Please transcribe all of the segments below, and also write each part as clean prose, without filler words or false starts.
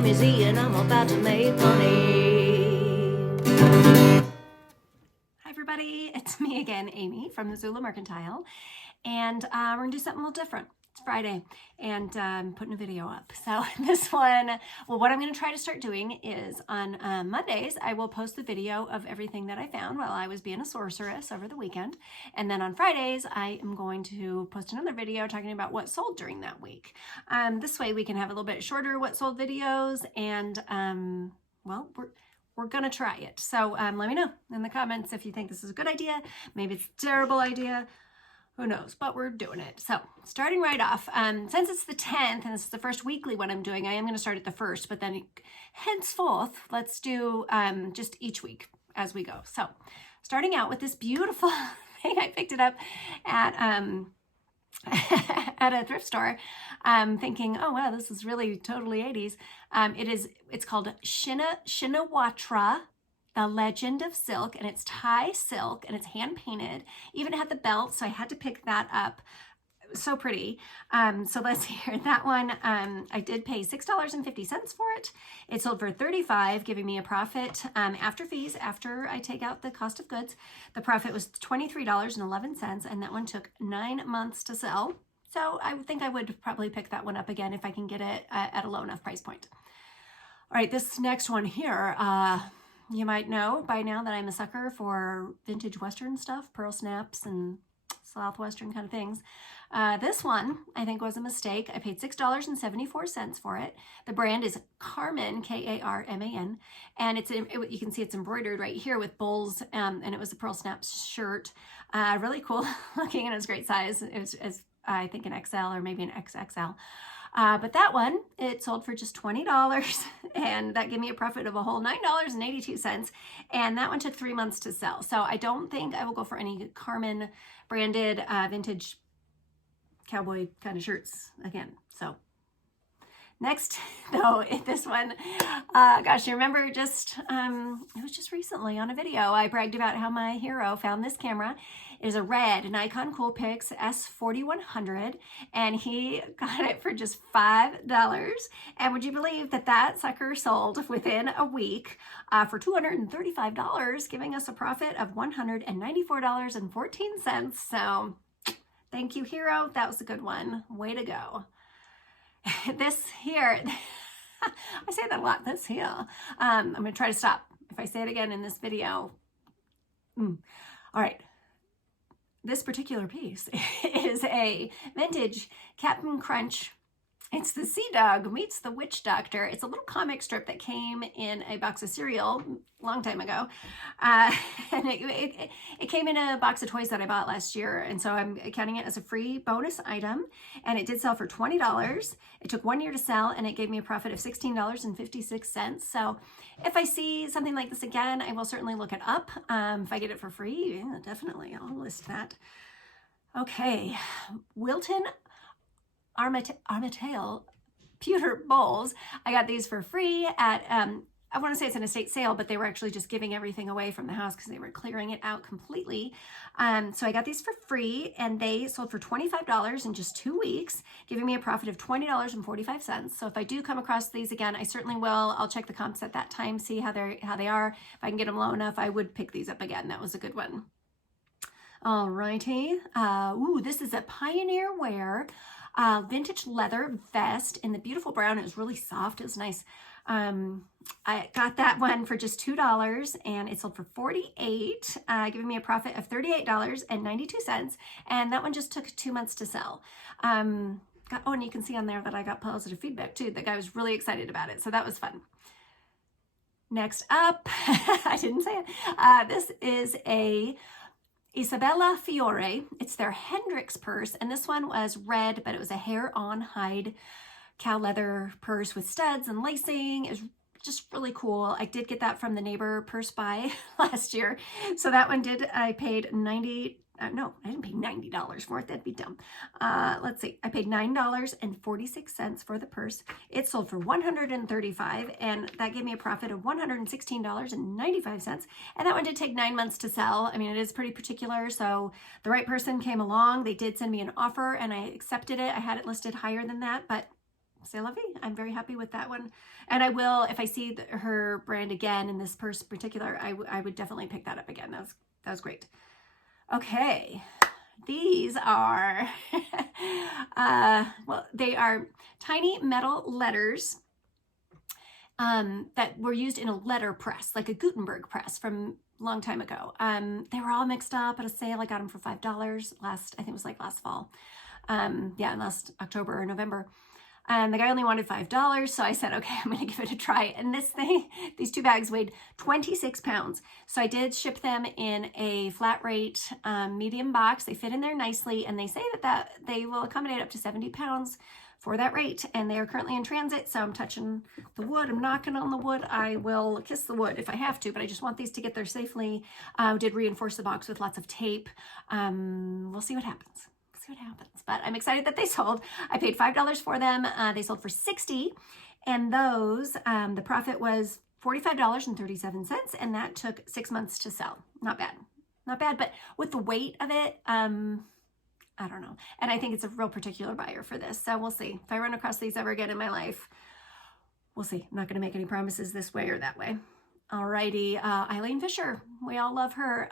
Amy Z, and I'm about to make money. Hi everybody, it's me again, Amy from the Zula Mercantile, and we're gonna do something a little different. It's Friday, and I'm putting a video up. So this one, well, what I'm gonna try to start doing is on Mondays, I will post the video of everything that I found while I was being a sorceress over the weekend. And then on Fridays, I am going to post another video talking about what sold during that week. This way we can have a little bit shorter what sold videos, and well, we're gonna try it. So let me know in the comments if you think this is a good idea. Maybe it's a terrible idea. Who knows, but we're doing it. So starting right off, since it's the 10th and this is the first weekly one I'm doing, I am going to start at the 1st, but then henceforth, let's do just each week as we go. So starting out with this beautiful thing, I picked it up at at a thrift store, thinking, oh wow, this is really totally 80s. It's called Shinawatra, The Legend of Silk, and it's Thai silk, and it's hand painted. Even had the belt, so I had to pick that up. So pretty. So let's hear that one. I did pay $6.50 for it. It sold for $35, giving me a profit after fees, after I take out the cost of goods. The profit was $23.11, and that one took 9 months to sell. So I think I would probably pick that one up again if I can get it at a low enough price point. All right, this next one here, you might know by now that I'm a sucker for vintage Western stuff, pearl snaps and Southwestern kind of things. This one, I think, was a mistake. I paid $6.74 for it. The brand is Carman, K-A-R-M-A-N, and you can see it's embroidered right here with bowls, and it was a pearl snap shirt. Really cool looking, and it was great size. It was I think an XL or maybe an XXL. But that one, it sold for just $20, and that gave me a profit of a whole $9.82, and that one took 3 months to sell. So I don't think I will go for any Carmen branded vintage cowboy kind of shirts again. So next, though, this one, gosh, you remember it was just recently on a video, I bragged about how my hero found this camera. It is a red Nikon Coolpix S4100, and he got it for just $5. And would you believe that that sucker sold within a week for $235, giving us a profit of $194.14. So thank you, hero. That was a good one. Way to go. This here, I say that a lot, this here. I'm going to try to stop if I say it again in this video. All right. This particular piece is a vintage Captain Crunch. It's the Sea Dog meets the Witch Doctor. It's a little comic strip that came in a box of cereal a long time ago. And it came in a box of toys that I bought last year. And so I'm counting it as a free bonus item. And it did sell for $20. It took 1 year to sell, and it gave me a profit of $16.56. So if I see something like this again, I will certainly look it up. If I get it for free, yeah, definitely, I'll list that. Okay, Wilton Armatail pewter bowls. I got these for free at, I want to say it's an estate sale, but they were actually just giving everything away from the house because they were clearing it out completely. So I got these for free, and they sold for $25 in just 2 weeks, giving me a profit of $20.45. So if I do come across these again, I certainly will. I'll check the comps at that time, see how they are. If I can get them low enough, I would pick these up again. That was a good one. All righty. Ooh, this is a Pioneer Wear vintage leather vest in the beautiful brown. It was really soft. It was nice. I got that one for just $2, and it sold for $48, giving me a profit of $38.92. And that one just took 2 months to sell. Oh, and you can see on there that I got positive feedback too. The guy was really excited about it. So that was fun. Next up, I didn't say it. This is a Isabella Fiore. It's their Hendrix purse, and this one was red, but it was a hair-on hide cow leather purse with studs and lacing. It was just really cool. I did get that from the neighbor purse buy last year, so that one I paid no, I didn't pay $90 for it. That'd be dumb. Let's see. I paid $9.46 for the purse. It sold for $135, and that gave me a profit of $116.95. And that one did take 9 months to sell. I mean, it is pretty particular. So the right person came along. They did send me an offer, and I accepted it. I had it listed higher than that, but c'est la vie. I'm very happy with that one. And I will, if I see her brand again in this purse in particular, I would definitely pick that up again. That was great. Okay. These are, well, they are tiny metal letters that were used in a letter press, like a Gutenberg press from a long time ago. They were all mixed up at a sale. I got them for $5 I think it was like last fall. Yeah, last October or November. The guy only wanted $5, so I said, okay, I'm gonna give it a try. And these 2 bags weighed 26 pounds. So I did ship them in a flat rate medium box. They fit in there nicely, and they say that they will accommodate up to 70 pounds for that rate, and they are currently in transit, so I'm touching the wood, I'm knocking on the wood. I will kiss the wood if I have to, but I just want these to get there safely. Did reinforce the box with lots of tape. We'll see what happens. But I'm excited that they sold. I paid $5 for them. They sold for $60, and those, the profit was $45.37, and that took 6 months to sell. Not bad, but with the weight of it, I don't know. And I think it's a real particular buyer for this. So we'll see. If I run across these ever again in my life, we'll see. I'm not going to make any promises this way or that way. Alrighty. Eileen Fisher. We all love her.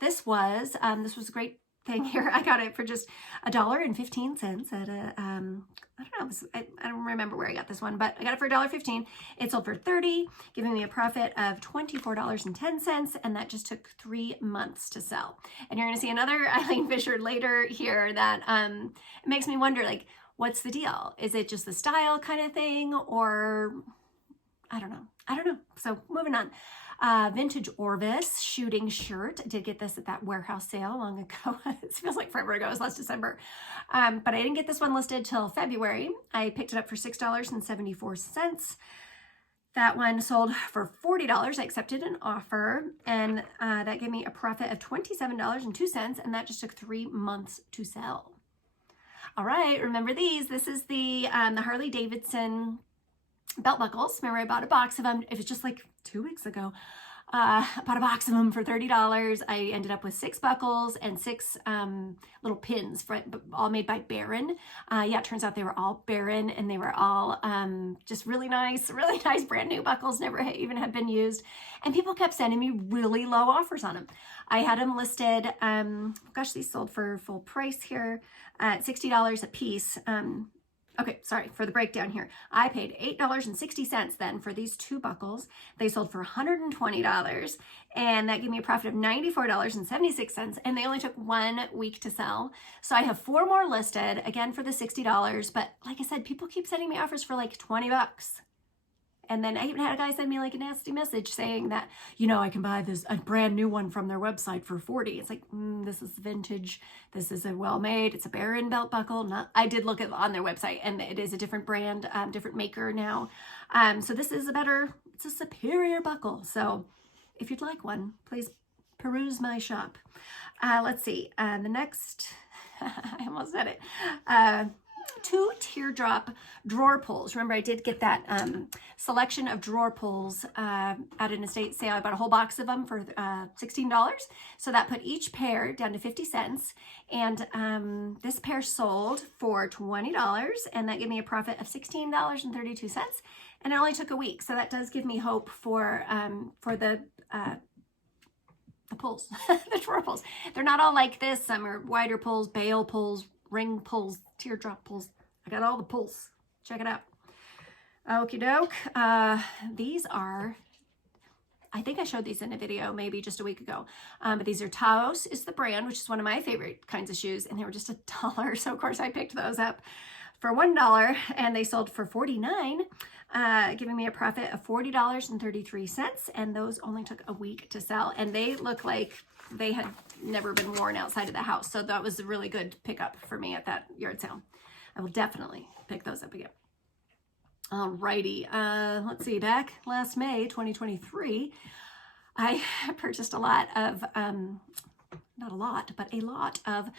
This was a great thing here. I got it for just $1.15 at a, I don't know, I don't remember where I got this one, but I got it for $1.15. It sold for $30, giving me a profit of $24.10, and that just took 3 months to sell. And you're gonna see another Eileen Fisher later here that it makes me wonder, like, what's the deal? Is it just the style kind of thing, or I don't know. So moving on. Vintage Orvis shooting shirt. I did get this at that warehouse sale long ago. It feels like forever ago. It was last December. But I didn't get this one listed till February. I picked it up for $6.74. That one sold for $40. I accepted an offer, and that gave me a profit of $27.02, and that just took 3 months to sell. All right, remember these. This is the Harley Davidson belt buckles. Remember I bought a box of them. It was just like 2 weeks ago. I bought a box of them for $30. I ended up with 6 buckles and 6 little pins, all made by Baron. Yeah, it turns out they were all Baron, and they were all just really nice brand new buckles, never even had been used. And people kept sending me really low offers on them. I had them listed, gosh, these sold for full price here at $60 a piece. Okay, sorry for the breakdown here. I paid $8.60 then for these 2 buckles. They sold for $120, and that gave me a profit of $94.76, and they only took 1 week to sell. So I have 4 more listed, again for the $60, but like I said, people keep sending me offers for like 20 bucks. And then I even had a guy send me like a nasty message saying that, you know, I can buy a brand new one from their website for $40. It's like, this is vintage. This is a well-made. It's a Baron belt buckle. I did look on their website, and it is a different brand, different maker now. So this is it's a superior buckle. So if you'd like one, please peruse my shop. Let's see. The next, I almost said it. 2 teardrop drawer pulls. Remember, I did get that selection of drawer pulls at an estate sale. I bought a whole box of them for $16. So that put each pair down to 50 cents. And this pair sold for $20, and that gave me a profit of $16.32. And it only took a week. So that does give me hope for the pulls, the drawer pulls. They're not all like this. Some are wider pulls, bail pulls, ring pulls, teardrop pulls. I got all the pulls. Check it out. Okie doke. These are, I think I showed these in a video maybe just a week ago. But these are Taos is the brand, which is one of my favorite kinds of shoes. And they were just $1. So of course I picked those up for $1, and they sold for $49, giving me a profit of $40.33. And those only took a week to sell. And they look like they had never been worn outside of the house. So that was a really good pickup for me at that yard sale. I will definitely pick those up again. Alrighty, let's see, back last May 2023, I purchased a lot of, not a lot, but a lot of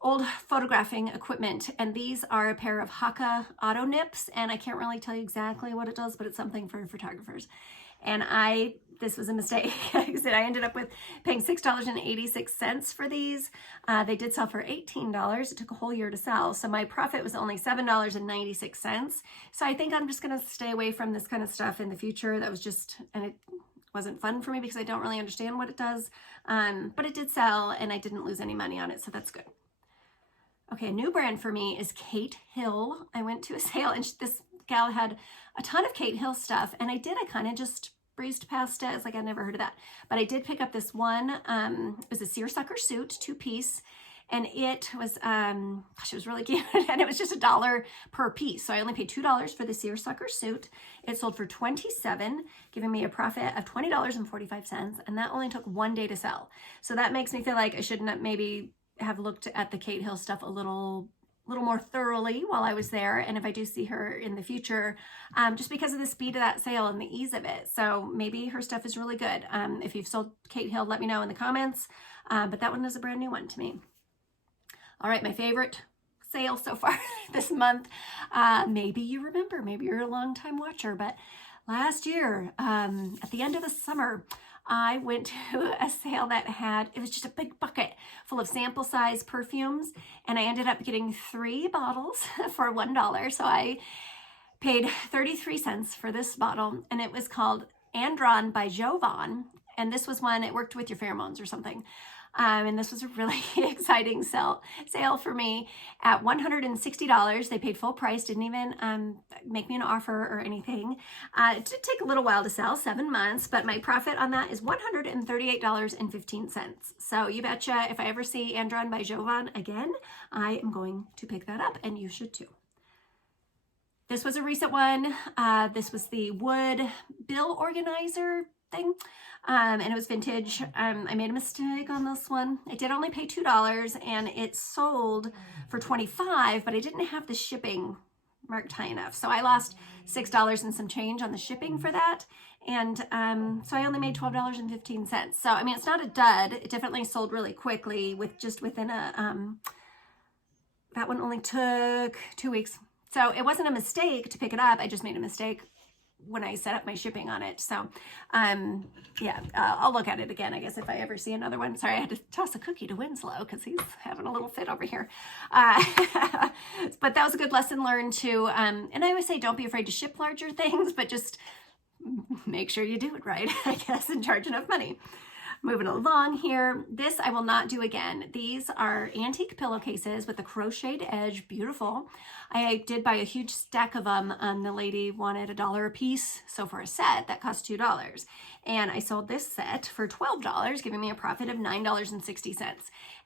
old photographing equipment. And these are a pair of Haka auto nips, and I can't really tell you exactly what it does, but it's something for photographers. And this was a mistake. I ended up with paying $6.86 for these. They did sell for $18. It took a whole year to sell. So my profit was only $7.96. So I think I'm just going to stay away from this kind of stuff in the future. That was just, and it wasn't fun for me because I don't really understand what it does. But it did sell and I didn't lose any money on it. So that's good. Okay, a new brand for me is Kate Hill. I went to a sale and this gal had a ton of Kate Hill stuff. And I kind of just breezed past it. It's like I never heard of that. But I did pick up this one. It was a seersucker suit, 2-piece. And it was, gosh, it was really cute. And it was just $1 per piece. So I only paid $2 for the seersucker suit. It sold for $27, giving me a profit of $20.45. And that only took one day to sell. So that makes me feel like I should not maybe have looked at the Kate Hill stuff a little more thoroughly while I was there. And if I do see her in the future, just because of the speed of that sale and the ease of it. So maybe her stuff is really good. If you've sold Kate Hill, let me know in the comments. But that one is a brand new one to me. All right, my favorite sale so far this month. Maybe you remember, maybe you're a long time watcher, but last year, at the end of the summer, I went to a sale that it was just a big bucket full of sample size perfumes. And I ended up getting 3 bottles for $1. So I paid 33 cents for this bottle. And it was called Andron by Jovan. And this was one, it worked with your pheromones or something. And this was a really exciting sale for me at $160. They paid full price, didn't even make me an offer or anything. It did take a little while to sell, 7 months, but my profit on that is $138.15. So you betcha if I ever see Andron by Jovan again, I am going to pick that up, and you should too. This was a recent one. This was the wood bill organizer thing. And it was vintage. I made a mistake on this one. I did only pay $2 and it sold for $25, but I didn't have the shipping marked high enough. So I lost $6 and some change on the shipping for that. And so I only made $12.15. So, I mean, it's not a dud. It definitely sold really quickly within that one only took 2 weeks. So it wasn't a mistake to pick it up. I just made a mistake when I set up my shipping on it. So, yeah, I'll look at it again, I guess, if I ever see another one. Sorry, I had to toss a cookie to Winslow because he's having a little fit over here. But that was a good lesson learned too. And I always say, don't be afraid to ship larger things, but just make sure you do it right, I guess, and charge enough money. Moving along here. This I will not do again. These are antique pillowcases with a crocheted edge. Beautiful. I did buy a huge stack of them. The lady wanted $1 a piece. So for a set, that cost $2. And I sold this set for $12, giving me a profit of $9.60.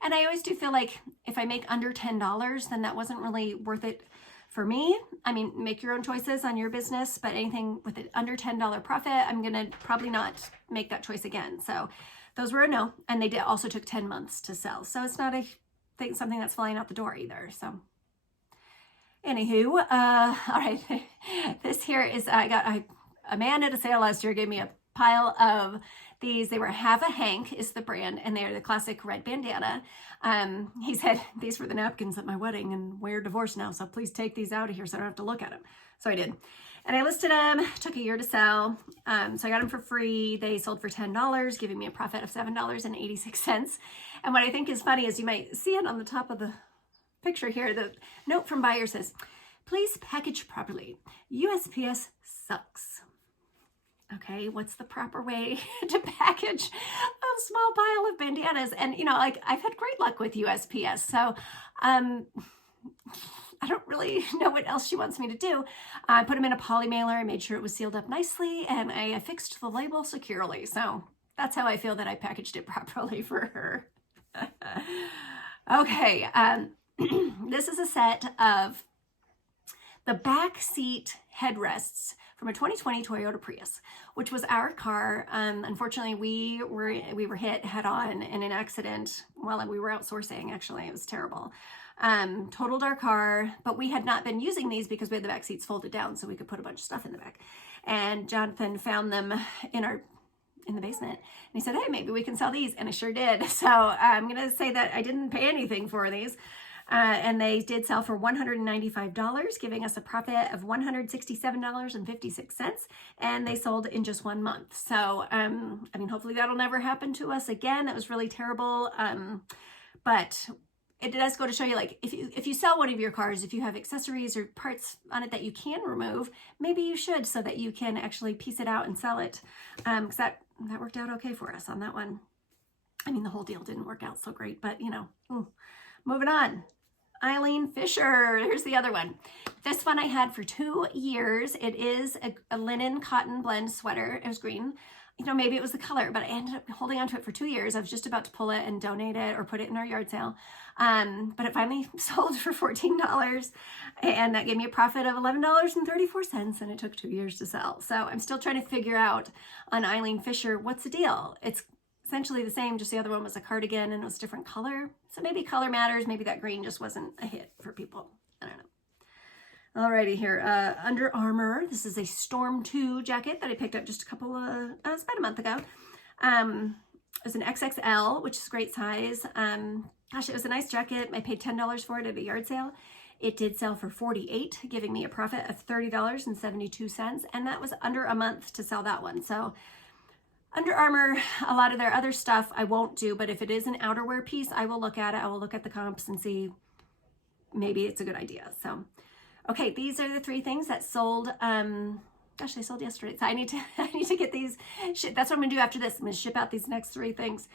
And I always do feel like if I make under $10, then that wasn't really worth it for me. I mean, make your own choices on your business, but anything with an under $10 profit, I'm going to probably not make that choice again. So those were a no, and they also took 10 months to sell. So it's not something that's flying out the door either. So anywho, all right, this here is, I got a man at a sale last year gave me a pile of these. They were Have a Hank is the brand, and they're the classic red bandana. He said, these were the napkins at my wedding, and we're divorced now, so please take these out of here so I don't have to look at them. So I did. And I listed them, took a year to sell. So I got them for free. They sold for $10, giving me a profit of $7.86. And what I think is funny is you might see it on the top of the picture here. The note from buyer says, please package properly. USPS sucks. Okay, what's the proper way to package a small pile of bandanas? And, you know, like I've had great luck with USPS. So, I don't really know what else she wants me to do. I put them in a poly mailer. I made sure it was sealed up nicely, and I affixed the label securely. So that's how I feel that I packaged it properly for her. Okay, this is a set of the back seat headrests from a 2020 Toyota Prius, which was our car. Unfortunately, we were hit head on in an accident while we were outsourcing. Actually, it was terrible. Totaled our car, but we had not been using these because we had the back seats folded down so we could put a bunch of stuff in the back. And Jonathan found them in the basement, and he said, hey, maybe we can sell these. And I sure did. So I'm going to say that I didn't pay anything for these. And they did sell for $195, giving us a profit of $167.56. And they sold in just 1 month. So, I mean, hopefully that'll never happen to us again. That was really terrible. But it does go to show you, like, if you sell one of your cars, if you have accessories or parts on it that you can remove, maybe you should, so that you can actually piece it out and sell it. Because that worked out okay for us on that one. I mean, the whole deal didn't work out so great, but you know. Moving on. Eileen Fisher, here's the other one. This one I had for 2 years. It is a linen cotton blend sweater. It was green. You know, maybe it was the color, but I ended up holding on to it for 2 years. I was just about to pull it and donate it or put it in our yard sale. But it finally sold for $14, and that gave me a profit of $11.34, and it took 2 years to sell. So I'm still trying to figure out on Eileen Fisher, what's the deal? It's essentially the same, just the other one was a cardigan and it was a different color. So maybe color matters. Maybe that green just wasn't a hit for people. I don't know. Alrighty, here, Under Armour. This is a Storm 2 jacket that I picked up just about a month ago. It was an XXL, which is a great size. Gosh, it was a nice jacket. I paid $10 for it at a yard sale. It did sell for $48, giving me a profit of $30.72. And that was under a month to sell that one. So Under Armour, a lot of their other stuff I won't do, but if it is an outerwear piece, I will look at it. I will look at the comps and see maybe it's a good idea. So, okay, these are the 3 things that sold. Gosh, they sold yesterday. So I need to get these. That's what I'm gonna do after this. I'm gonna ship out these next 3 things.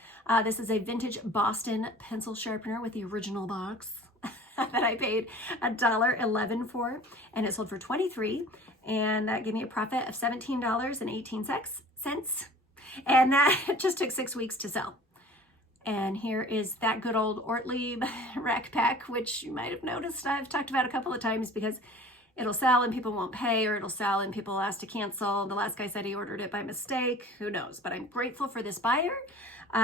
This is a vintage Boston pencil sharpener with the original box that I paid $1.11 for, and it sold for $23, and that gave me a profit of $17.18. And that just took 6 weeks to sell. And here is that good old Ortlieb rack pack, which you might have noticed I've talked about a couple of times, because it'll sell and people won't pay, or it'll sell and people ask to cancel. The last guy said he ordered it by mistake. Who knows? But I'm grateful for this buyer.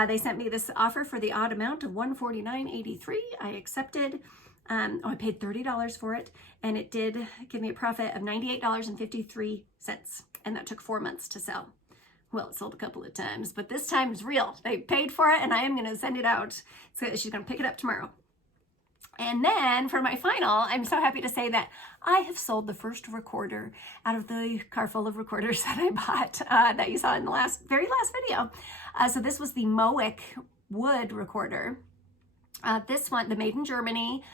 They sent me this offer for the odd amount of $149.83. I accepted. I paid $30 for it, and it did give me a profit of $98.53. And that took 4 months to sell. Well, it sold a couple of times, but this time is real. They paid for it, and I am going to send it out. So she's going to pick it up tomorrow. And then for my final, I'm so happy to say that I have sold the first recorder out of the car full of recorders that I bought that you saw in the very last video. So this was the Moic wood recorder. This one, the made in Germany,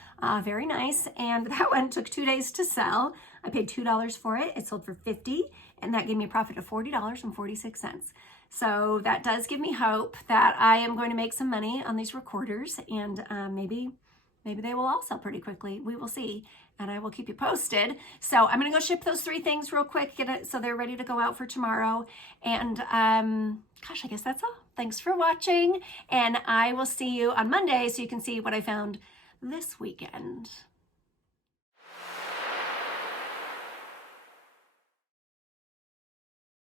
very nice. And that one took 2 days to sell. I paid $2 for it. It sold for $50, and that gave me a profit of $40.46. So that does give me hope that I am going to make some money on these recorders, and maybe they will all sell pretty quickly. We will see, and I will keep you posted. So I'm gonna go ship those 3 things real quick, get it so they're ready to go out for tomorrow. And gosh, I guess that's all. Thanks for watching, and I will see you on Monday so you can see what I found this weekend.